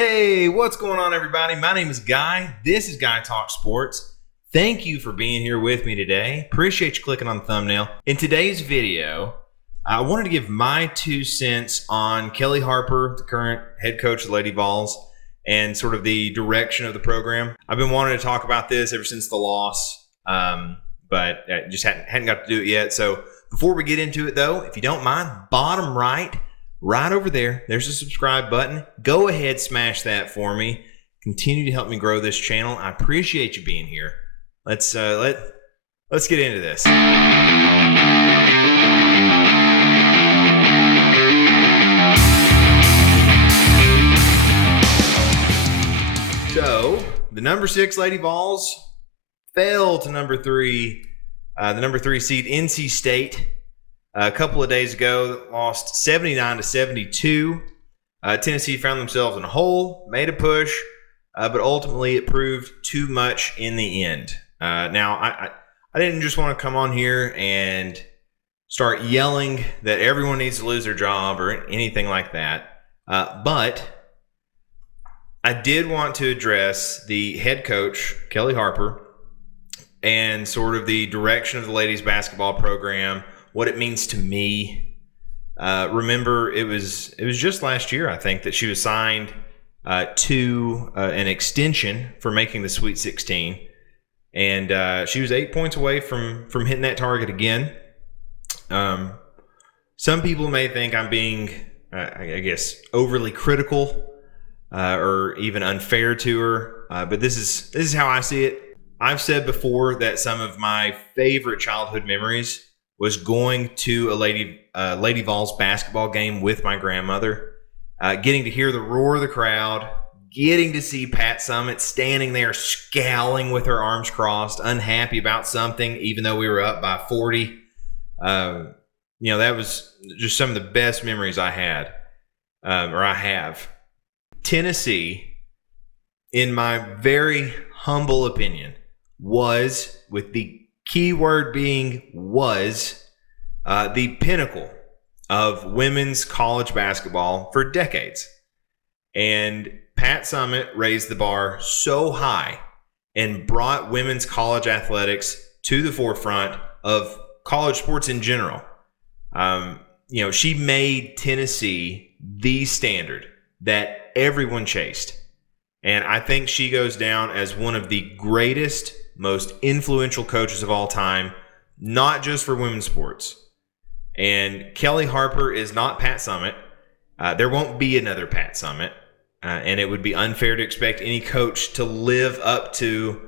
Hey, what's going on, everybody? My name is Guy. This is Guy Talk Sports. Thank you for being here with me today. Appreciate you clicking on the thumbnail. In today's video, I wanted to give my 2 cents on Kelly Harper, the current head coach of the Lady Vols, and sort of the direction of the program. I've been wanting to talk about this ever since the loss, but I just hadn't got to do it yet. So before we get into it, though, if you don't mind, bottom right over there, there's a subscribe button. Go ahead, smash that for me. Continue to help me grow this channel. I appreciate you being here. Let's get into this. So the number 6 Lady Vols fell to number 3, the number 3 seed NC State. A couple of days ago, lost 79-72. Tennessee found themselves in a hole, made a push, but ultimately it proved too much in the end. Now, I didn't just want to come on here and start yelling that everyone needs to lose their job or anything like that, but I did want to address the head coach, Kelly Harper, and sort of the direction of the ladies basketball program, what it means to me. Remember, it was just last year, I think, that she was signed to an extension for making the Sweet 16, and she was 8 points away from hitting that target again. Some people may think I'm being, I guess, overly critical or even unfair to her, but this is how I see it. I've said before that some of my favorite childhood memories was going to a Lady Vols basketball game with my grandmother, getting to hear the roar of the crowd, getting to see Pat Summitt standing there scowling with her arms crossed, unhappy about something, even though we were up by 40. That was just some of the best memories I had, or I have. Tennessee, in my very humble opinion, was, with the key word being was, the pinnacle of women's college basketball for decades. And Pat Summitt raised the bar so high and brought women's college athletics to the forefront of college sports in general. She made Tennessee the standard that everyone chased. And I think she goes down as one of the greatest, most influential coaches of all time, not just for women's sports. And Kelly Harper is not Pat Summitt. There won't be another Pat Summitt. And it would be unfair to expect any coach to live up to,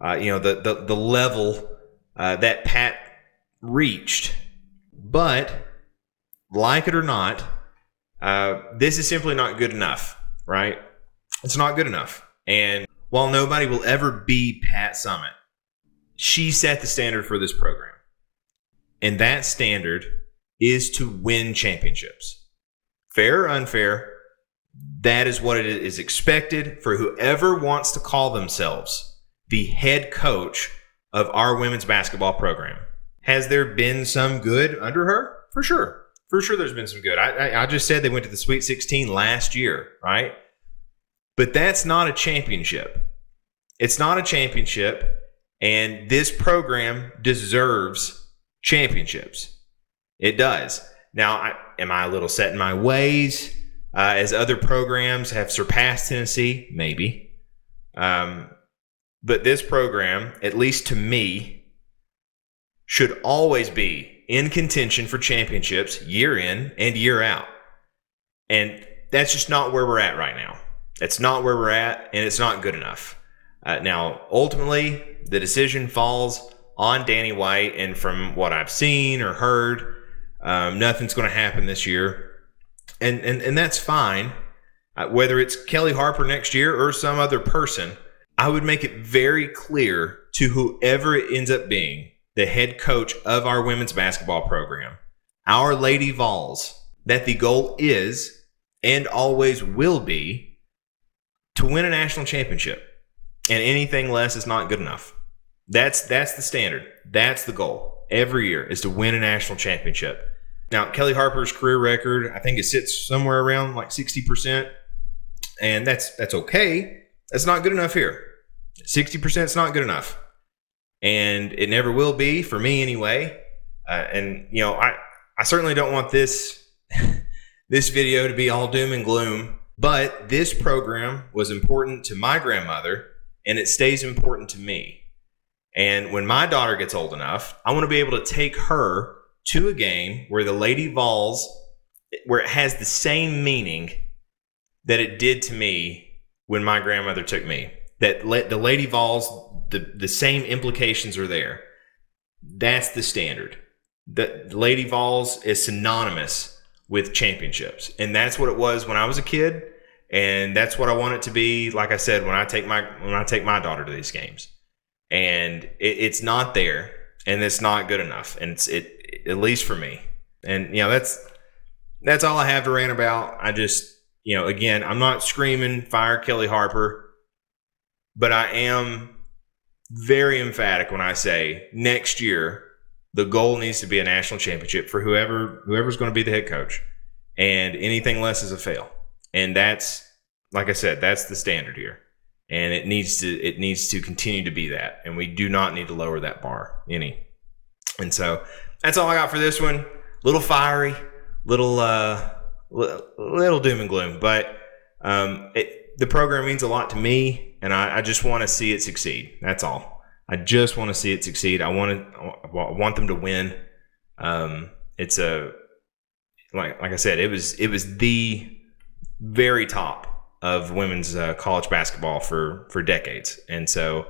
the level that Pat reached. But, like it or not, this is simply not good enough, right? It's not good enough. And while nobody will ever be Pat Summitt, she set the standard for this program. And that standard is to win championships. Fair or unfair, that is what it is expected for whoever wants to call themselves the head coach of our women's basketball program. Has there been some good under her? For sure. For sure there's been some good. I just said they went to the Sweet 16 last year, right? But that's not a championship. It's not a championship, and this program deserves championships. It does. Now, am I a little set in my ways as other programs have surpassed Tennessee? Maybe. But this program, at least to me, should always be in contention for championships year in and year out. And that's just not where we're at right now. It's not where we're at, and it's not good enough. Now, ultimately, the decision falls on Danny White, and from what I've seen or heard, nothing's going to happen this year. And that's fine. Whether it's Kelly Harper next year or some other person, I would make it very clear to whoever it ends up being, the head coach of our women's basketball program, our Lady Vols, that the goal is and always will be to win a national championship. And anything less is not good enough. That's the standard. That's the goal every year, is to win a national championship. Now, Kelly Harper's career record, I think it sits somewhere around like 60%. And that's okay. That's not good enough here. 60% is not good enough. And it never will be for me anyway. And you know, I certainly don't want this this video to be all doom and gloom, but this program was important to my grandmother, and it stays important to me. And when my daughter gets old enough, I want to be able to take her to a game where the Lady Vols, where it has the same meaning that it did to me when my grandmother took me. That the Lady Vols, the same implications are there. That's the standard. The Lady Vols is synonymous with championships, and that's what it was when I was a kid, and that's what I want it to be. Like I said, when I take my daughter to these games, and it's not there, and it's not good enough, and it at least for me. And you know, that's all I have to rant about. I just, you know, again, I'm not screaming fire Kelly Harper, but I am very emphatic when I say next year the goal needs to be a national championship for whoever's going to be the head coach, and anything less is a fail. And that's, like I said, that's the standard here, and it needs to continue to be that, and we do not need to lower that bar any. And so that's all I got for this one. Little fiery, little doom and gloom, but the program means a lot to me, and I just want to see it succeed. That's all. I just want to see it succeed. I want them to win. It's like I said, it was the very top of women's college basketball for decades, and so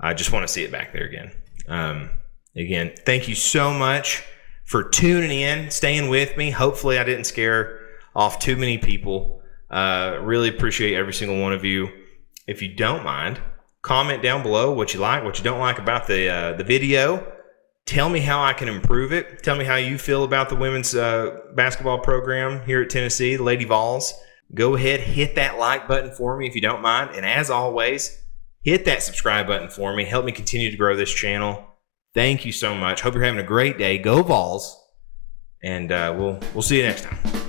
I just want to see it back there again. Again, thank you so much for tuning in, staying with me. Hopefully, I didn't scare off too many people. Really appreciate every single one of you. If you don't mind, comment down below what you like, what you don't like about the video. Tell me how I can improve it. Tell me how you feel about the women's basketball program here at Tennessee, the Lady Vols. Go ahead, hit that like button for me if you don't mind. And as always, hit that subscribe button for me. Help me continue to grow this channel. Thank you so much. Hope you're having a great day. Go Vols. And we'll see you next time.